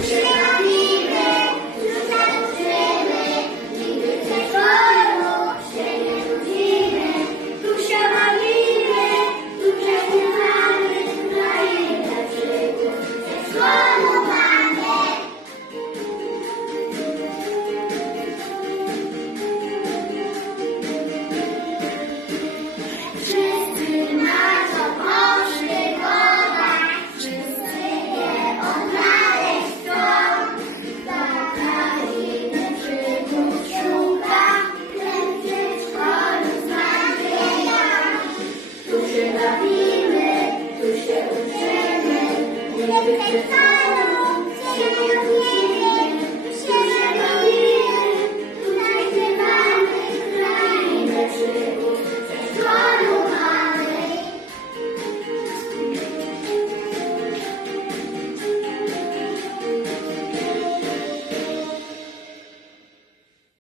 Hallelujah. It's